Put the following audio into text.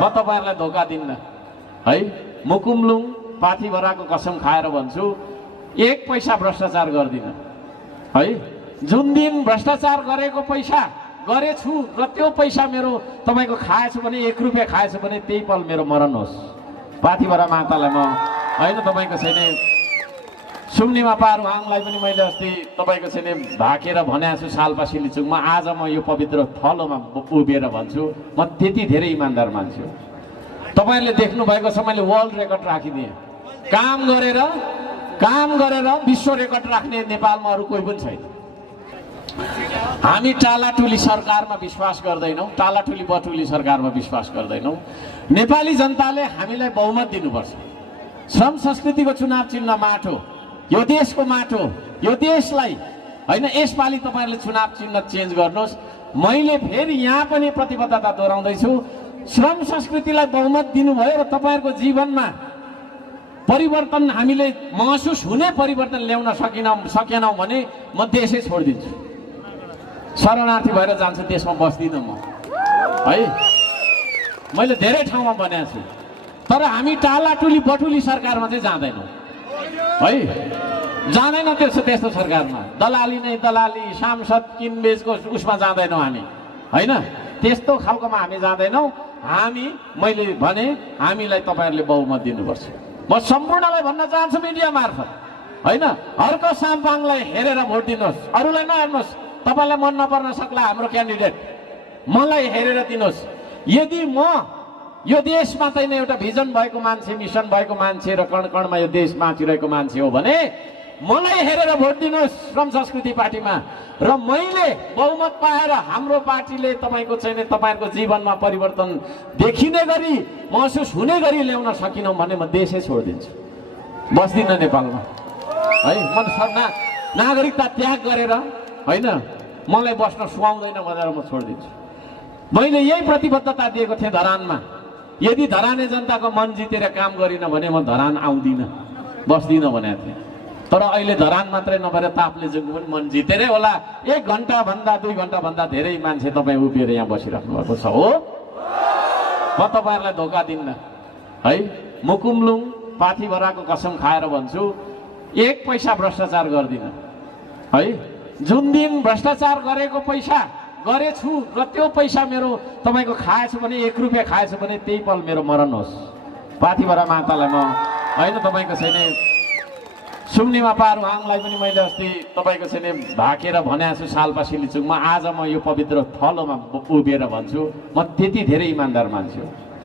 म तपाईहरुलाई धोका दिन्न है। मुकुमलुङ पाथीभराको कसम खाएर भन्छु, एक पैसा भ्रष्टाचार गर्दिन है। जुन दिन भ्रष्टाचार गरेको पैसा गरेछु र त्यो पैसा मेरो तपाईको खाएछु भने 1 रुपैयाँ खाएछु भने त्यही पल मेरो मरण होस्। पाथीभरा मातालाई म हैन तपाईको छैन सुम्निमा पारुहाङलाई पनि मैले अस्ति तपाईको छैन भाकेर भनेको छु सालपा सिलिचुङमा। आज म यो पवित्र थलोमा उभिएर भन्छु, म त्यति धेरै इमानदार मान्छे हो। तपाईहरुले देख्नु भएको छ मैले वर्ल्ड रेकर्ड राखिदिएँ। काम गरेर विश्व रेकर्ड राख्ने नेपालमा अरु कोही पनि छैन। हामी टालाटुली सरकारमा विश्वास गर्दैनौं, टालाटुली बटुली सरकारमा विश्वास गर्दैनौं। नेपाली जनताले हामीलाई बहुमत दिनुपर्छ। श्रम संस्कृतिको चुनाव चिन्ह माटो, यो देशको माटो, यो देशलाई हैन यसपालि तपाईहरुले चुनाव चिन्ह चेन्ज गर्नुस्। मैले फेरि यहाँ पनि प्रतिबद्धता दोहोऱ्याउँदै छु, श्रम संस्कृतिलाई बहुमत दिनुभयो र तपाईहरुको जीवनमा परिवर्तन हामीले महसुस हुने परिवर्तन ल्याउन सकेनौं भने म देशै छोड्दिन्छु, शरणार्थी भएर जान्छु, देशमा बस्दिनँ म है। मैले धेरै ठाउँमा भनेको छु, तर हामी टालाटुली बटुली सरकारमा चाहिँ जाँदैनौँ है। जाँदैन त्यस्तो सरकारमा। दलाली नै दलाली, सांसद किनबेचको उसमा जाँदैनौँ हामी हैन। त्यस्तो खालकोमा हामी जाँदैनौँ। मैले भने हामीलाई तपाईहरुले बहुमत दिनुपर्छ। म सम्पूर्णलाई भन्न चाहन्छु मिडिया मार्फत हैन, अर्को साम्पाङलाई हेरेर भोट दिनुहोस्, अरूलाई नहेर्नुहोस्। तपाईलाई मन नपर्न सक्ला हाम्रो क्यान्डिडेट, मलाई हेरेर दिनुहोस्। यदि म यो देशमा चाहिँ एउटा भिजन भएको मान्छे, मिसन भएको मान्छे र कणकणमा यो देश बाँचिरहेको मान्छे हो भने मलाई हेरेर भोट दिनुहोस् श्रम संस्कृति पार्टीमा। र मैले बहुमत पाएर हाम्रो पार्टीले तपाईको चाहिँ तपाईहरुको जीवनमा परिवर्तन देखिने गरी महसुस हुने गरी ल्याउन सकिनौं भने म देशै छोड्दिन्छु, बस्दिन नेपालमा है। म नागरिकता त्याग गरेर हैन मलाई बस्न सुहाउँदैन भनेर म छोड्दिन्छु। मैले यही प्रतिबद्धता दिएको थिएँ धरानमा। यदि धराने जनताको मन जितेर काम गरिन भने म धरान आउँदिन, बस्दिन भनेको थिएँ। तर अहिले धरान मात्रै नभएर ताप्लेजुङको पनि मन जितेरै होला। 1 घण्टा भन्दा 2 घण्टा भन्दा धेरै मान्छे तपाईँ उभिएर यहाँ बसिराख्नु भएको छ हो। म तपाईहरुलाई धोका दिन्न है। मुकुमलुङ पाथीभराको कसम खाएर भन्छु, एक पैसा भ्रष्टाचार गर्दिन है। जुन दिन भ्रष्टाचार गरेको पैसा गरेछु र त्यो पैसा मेरो तपाईको खाएछु भने 1 रुपैयाँ खाएछु भने त्यही पल मेरो मरण होस्। पाथीभरा मातालाई म हैन तपाईको छैन सुम्निमा पारुहाङलाई पनि मैले अस्ति तपाईको छैन भाकेर भनेको छु सालपा सिलिचुङमा। आज म यो पवित्र थलोमा उभिएर भन्छु, म त्यति धेरै इमानदार मान्छे हो।